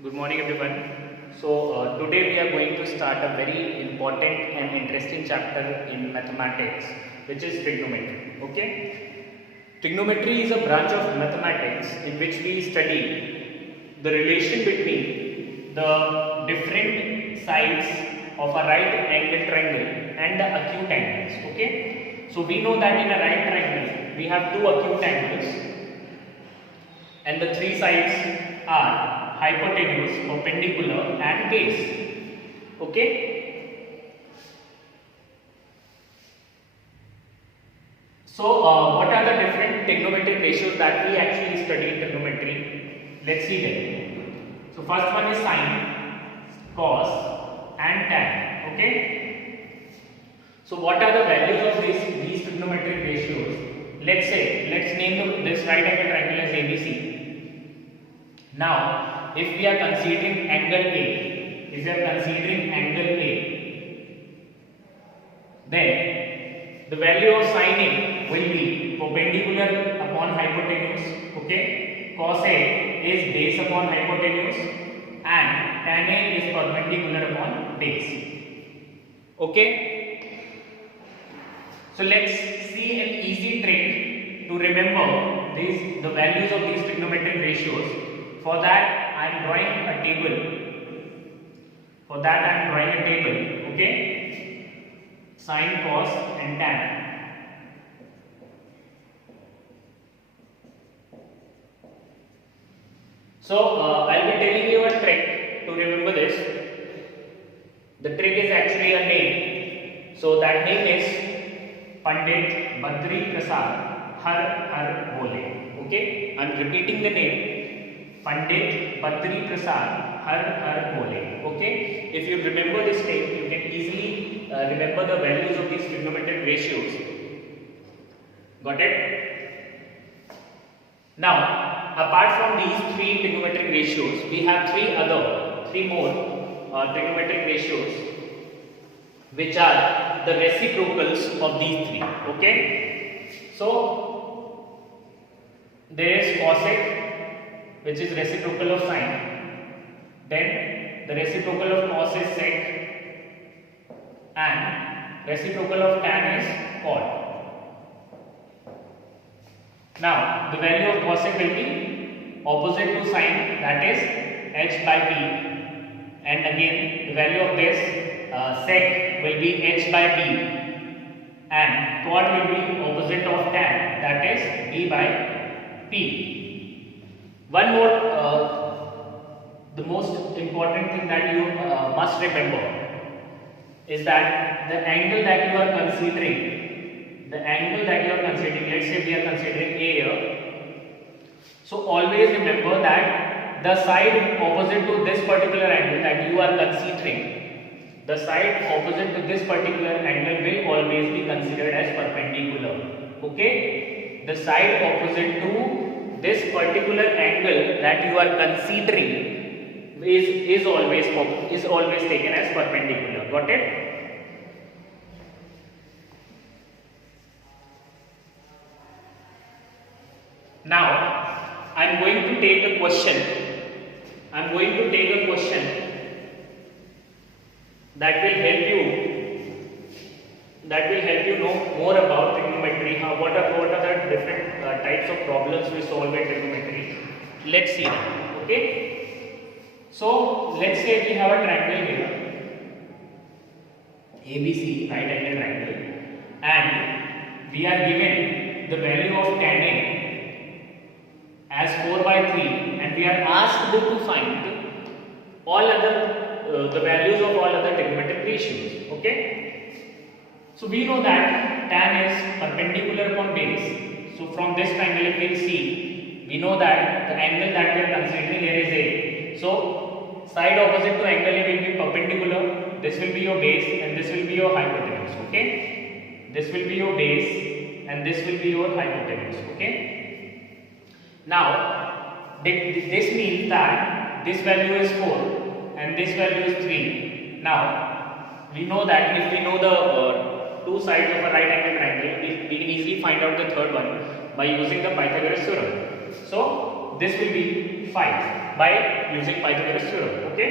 Good morning, everyone. Today we are going to start a very important and interesting chapter in mathematics, which is trigonometry. Okay, trigonometry is a branch of mathematics in which we study the relation between the different sides of a right angle triangle and the acute angles. Okay, so we know that in a right triangle we have two acute angles, and the three sides are hypotenuse, perpendicular and base. Okay. What are the different trigonometric ratios that we actually study in trigonometry? Let's see them. So first one is sine, cos and tan. Okay. So what are the values of these trigonometric ratios? Let's name this right angle triangle as ABC. Now, if we are considering angle A, then the value of sine A will be perpendicular upon hypotenuse. Okay, cos A is base upon hypotenuse, and tan A is perpendicular upon base. Okay, so let's see an easy trick to remember the values of these trigonometric ratios. For that, I am drawing a table. Okay, sine, cos, and tan. I'll be telling you a trick to remember this. The trick is actually a name. So that name is Pandit Badri Prasad Har Har Bole. Okay, I'm repeating the name. Pandit Badri Prasad Har Har Bole. Okay, if you remember this name, you can easily remember the values of these trigonometric ratios. Got it? Now, apart from these three trigonometric ratios, we have three more trigonometric ratios, which are the reciprocals of these three. Okay, so there is cosec, which is reciprocal of sine, then the reciprocal of cos is sec, and reciprocal of tan is cot. Now the value of cosec will be opposite to sine, that is h by b, and again the value of this sec will be h by b, and cot will be opposite of tan, that is b by p. One more, the most important thing that you must remember is that the angle that you are considering, let's say we are considering A here. So always remember that the side opposite to this particular angle that you are considering, the side opposite to this particular angle will always be considered as perpendicular. Okay, the side opposite to this particular angle that you are considering is always taken as perpendicular. Got it? Now I am going to take a question. That will help you know more about trigonometry. What are the different types of problems we solve in trigonometry? Let's see them. Okay. So let's say we have a triangle here, ABC, right angle triangle, and we are given the value of tan A as 4 by 3, and we are asked to find all other the values of all other trigonometric ratios. Okay. So we know that tan is perpendicular upon base. So from this triangle, if we see, we know that the angle that we are considering here is A. So side opposite to angle A will be perpendicular. This will be your base, and this will be your hypotenuse. Okay, this will be your base, and this will be your hypotenuse. Okay. Now this means that this value is 4 and this value is 3. Now we know that if we know the two sides of a right angle triangle, we can easily find out the third one by using the Pythagoras theorem. So this will be 5 by using Pythagoras theorem. Okay.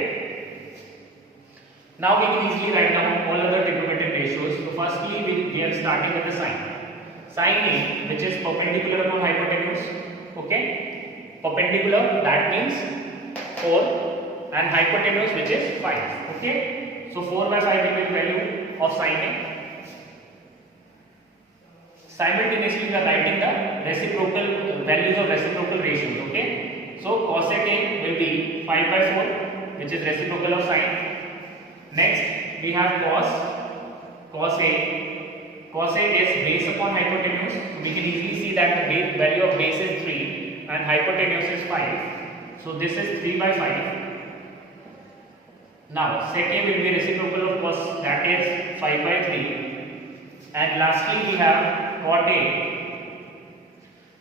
Now we can easily write down all other trigonometric ratios. So firstly we are starting with the sine. Sine A, which is perpendicular upon hypotenuse. Okay. Perpendicular, that means 4, and hypotenuse, which is 5. Okay. So 4 by 5 will be the value of sine A. Simultaneously we are writing the reciprocal values of reciprocal ratios. Okay. So cosec A will be 5 by 4, which is reciprocal of sine. Next we have cos A. Cos A is base upon hypotenuse. We can easily see that the value of base is 3 and hypotenuse is 5. So this is 3 by 5. Now sec A will be reciprocal of cos, that is 5 by 3. And lastly we have cot A,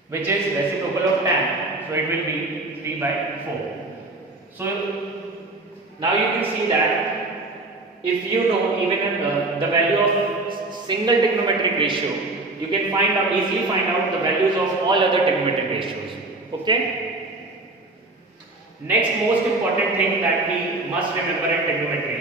which is reciprocal of tan. So it will be 3 by 4. So now you can see that if you know even the value of single trigonometric ratio, you can easily find out the values of all other trigonometric ratios. Okay. Next most important thing that we must remember in trigonometry